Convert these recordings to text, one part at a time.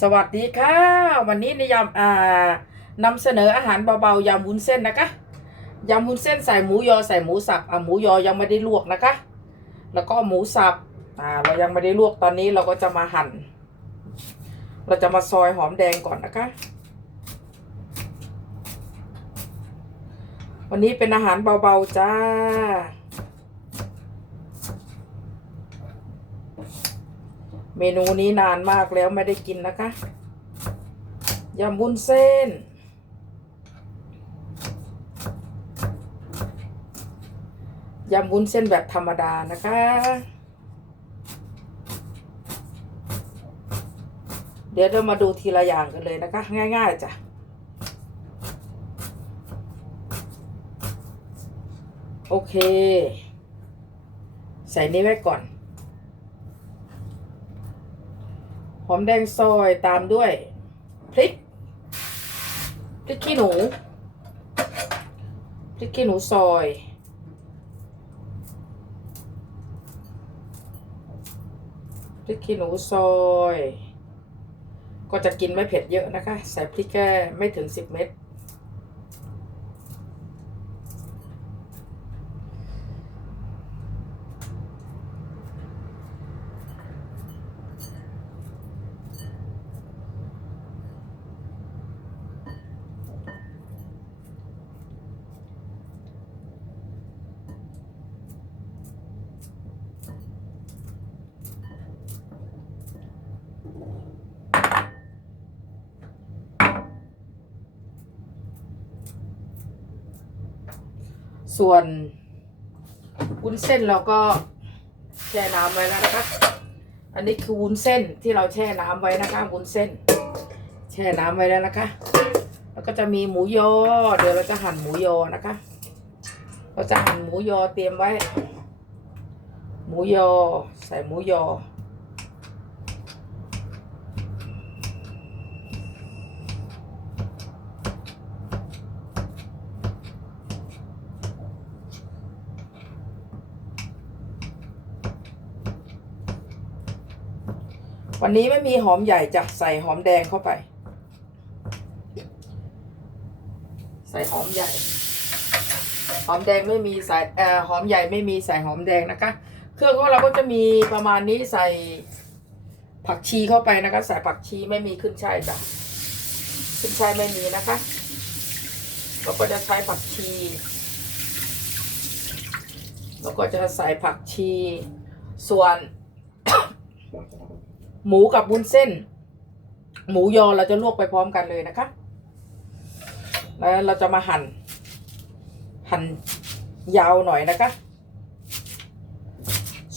สวัสดีค่ะ วันนี้ในยำอ่านำเสนออาหารเบาๆยำวุ้นเส้นนะคะยำวุ้นเส้นใส่หมูยอใส่หมูสับอะหมูยอยังไม่ได้ลวกนะคะ แล้วก็หมูสับอ่าเรายังไม่ได้ลวกตอนนี้เราก็จะมาหั่น เราจะมาซอยหอมแดงก่อนนะคะ วันนี้เป็นอาหารเบาๆจ้า เมนูนี้นานมากแล้วไม่ได้กินนะคะยำวุ้นเส้น ยำวุ้นเส้นแบบธรรมดานะคะ เดี๋ยวเรามาดูทีละอย่างกันเลยนะคะ ง่ายๆจ้ะโอเค ใส่นี้ไว้ก่อน ห อมแดงซอยตามด้วยพริกพริกขี้หนูพริกขี้หนูซอยพริกขี้หนูซอย ก็จะกินไม่เผ็ดเยอะนะคะ ใส่พริกแค่ไม่ถึงสิบเม็ด ส่วนวุ้นเส้นเราก็แช่น้ำไว้แล้วนะคะ อันนี้คือวุ้นเส้นที่เราแช่น้ำไว้นะคะวุ้นเส้น แช่น้ำไว้แล้วนะคะ แล้วก็จะมีหมูยอ เดี๋ยวเราจะหั่นหมูยอนะคะ เราจะหั่นหมูยอเตรียมไว้ หมูยอ ใส่หมูยอ วันนี้ไม่มีหอมใหญ่จะใส่หอมแดงเข้าไป ใส่หอมใหญ่ หอมแดงไม่มีใส่เอ่อหอมใหญ่ไม่มีใส่หอมแดงนะคะ เครื่องของเราก็จะมีประมาณนี้ใส่ผักชีเข้าไปนะคะ ใส่ผักชีไม่มีขึ้นช่ายจ้ะขึ้นช่ายไม่มีนะคะเราก็จะใช้ผักชีแล้วก็จะใส่ผักชีส่วน หมูกับบุ้นเส้น หมูยอเราจะลวกไปพร้อมกันเลยนะคะ แล้วเราจะมาหั่น หั่นยาวหน่อยนะคะ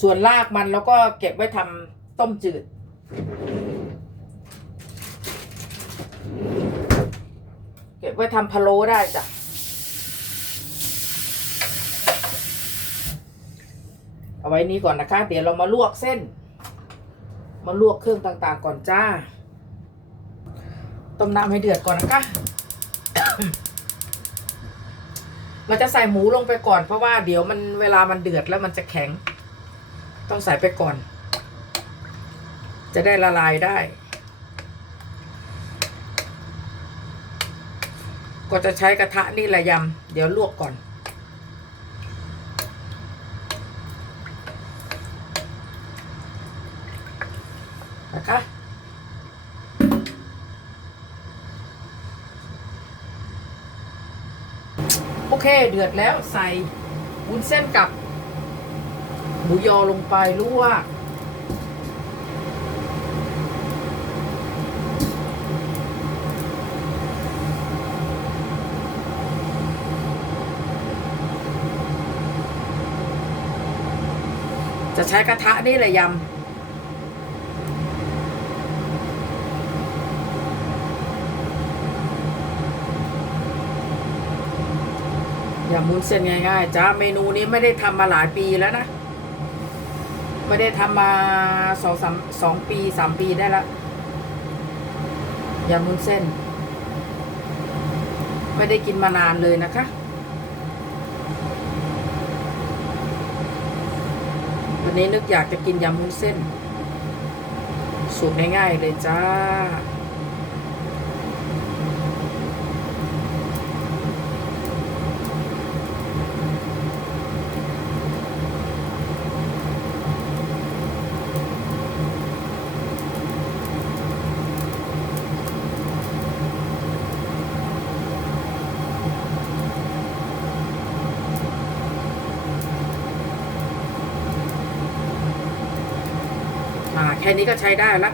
ส่วนรากมันแล้วก็เก็บไว้ทำต้มจืด เก็บไว้ทำพะโล้ได้จ้ะเอาไว้นี้ก่อนนะคะ เดี๋ยวเรามาลวกเส้น มาลวกเครื่องต่างๆก่อนจ้า ต้มน้ำให้เดือดก่อนนะคะ เราจะใส่หมูลงไปก่อนเพราะว่าเดี๋ยวมันเวลามันเดือดแล้วมันจะแข็ง ต้องใส่ไปก่อน จะได้ละลายได้ ก็จะใช้กระทะนี่แหละยำ เดี๋ยวลวกก่อน นะคะ โอเคเดือดแล้วใส่วุ้นเส้นกับหมูยอลงไปลวกจะใช้กระทะนี่แหละยำ ย่ามุนเส้นง่ายๆจ้าเมนูนี้ไม่ได้ทำมาหลายปีแล้วนะ ไม่ได้ทำมาสองสามสองปีสามปีได้ละย่ามุนเส้น ไม่ได้กินมานานเลยนะคะวันนี้นึกอยากจะกินยำมุนเส้น สูตรง่ายๆเลยจ้า แค่นี้ก็ใช้ได้ละ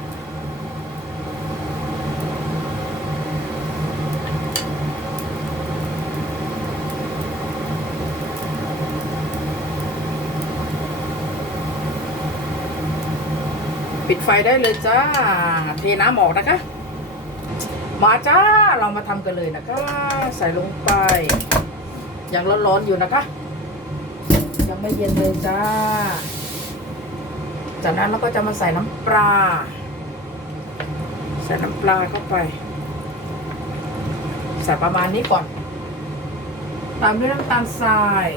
ปิดไฟได้เลยจ้า เทน้ำออกนะคะ มาจ้า เรามาทำกันเลยนะคะ ใส่ลงไป ยังร้อนๆอยู่นะคะ ยังไม่เย็นเลยจ้า จากนั้นเราก็จะมาใส่น้ำปลา ใส่น้ำปลาเข้าไป ใส่ประมาณนี้ก่อน ตามด้วยน้ำตาลทราย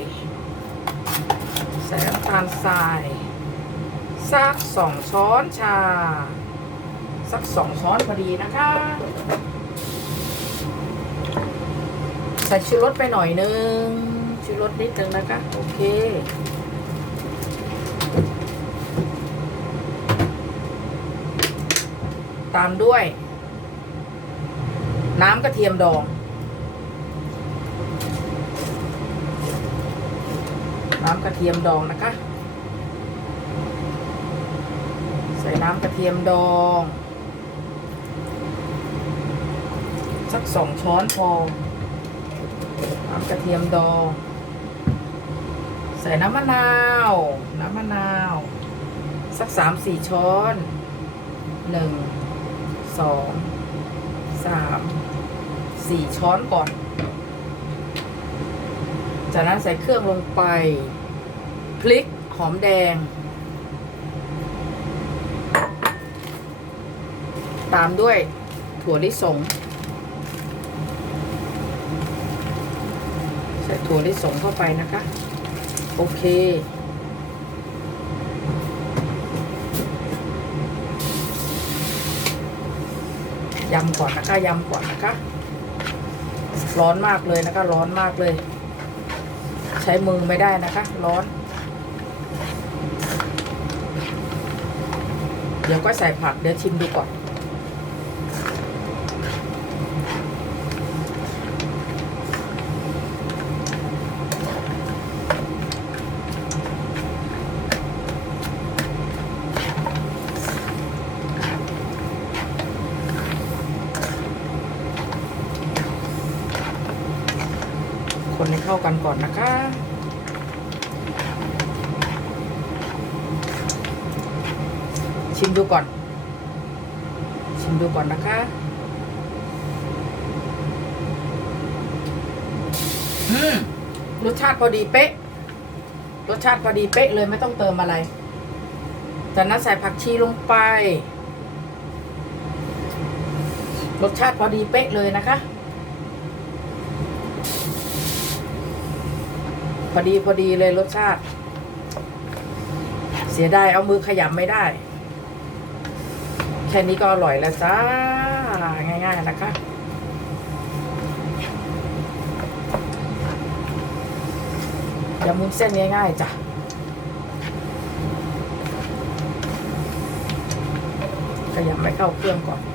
ใส่น้ำตาลทรายสักสองช้อนชา สักสองช้อนพอดีนะคะ ใส่ชูรสไปหน่อยนึงชูรสนิดนึงนะคะ โอเค ตามด้วย น้ำกระเทียมดอง น้ำกระเทียมดองนะคะ ใส่น้ำกระเทียมดอง สักสองช้อนพอ น้ำกระเทียมดอง ใส่น้ำมะนาว น้ำมะนาว สักสามสี่ช้อนหนึ่ง สองสามสี่ช้อนก่อน จากนั้นใส่เครื่องลงไป พริกหอมแดง ตามด้วยถั่วลิสง ใส่ถั่วลิสงเข้าไปนะคะ โอเค ยำก่อนนะคะยำก่อนนะคะ ร้อนมากเลยนะคะ ร้อนมากเลย ใช้มือไม่ได้นะคะ ร้อน เดี๋ยวก็ใส่ผักเดี๋ยวชิมดูก่อนากันก่อนนะคะชิมดูก่อน ชิมดูก่อนนะคะอืมรสชาติพอดีเป๊ะ รสชาติพอดีเป๊ะเลยไม่ต้องเติมอะไร จากนั้นใส่ผักชีลงไป รสชาติพอดีเป๊ะเลยนะคะ พอดีพอดีเลยรสชาติ เสียดายเอามือขยำไม่ได้ แค่นี้ก็อร่อยแล้วจ้า ง่ายๆนะคะยำมุ้นเส้นง่ายๆจ้ะขยำไม่เข้าเครื่องก่อน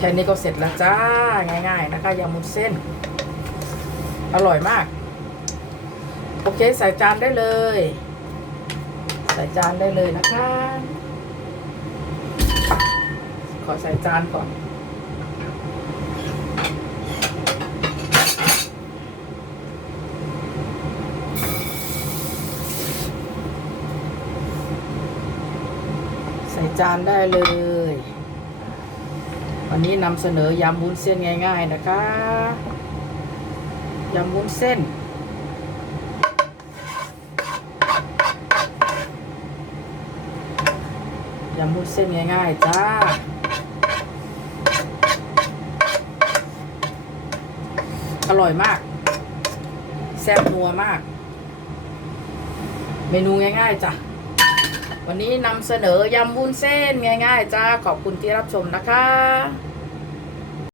แค่นี้ก็เสร็จแล้วจ้า ง่าย ๆ นะคะยำมุ้นเส้น อร่อยมาก โอเคใส่จานได้เลย ใส่จานได้เลยนะคะ ขอใส่จานก่อนใส่จานได้เลย วันนี้นำเสนอยำวุ้นเส้นง่ายๆนะคะยำวุ้นเส้น ยำวุ้นเส้นง่ายๆจ้า อร่อยมาก แซ่บนัวมาก เมนูง่ายๆจ้ะ วันนี้นำเสนอยำวุ้นเส้นง่าย ๆ จ้า ขอบคุณที่รับชมนะคะ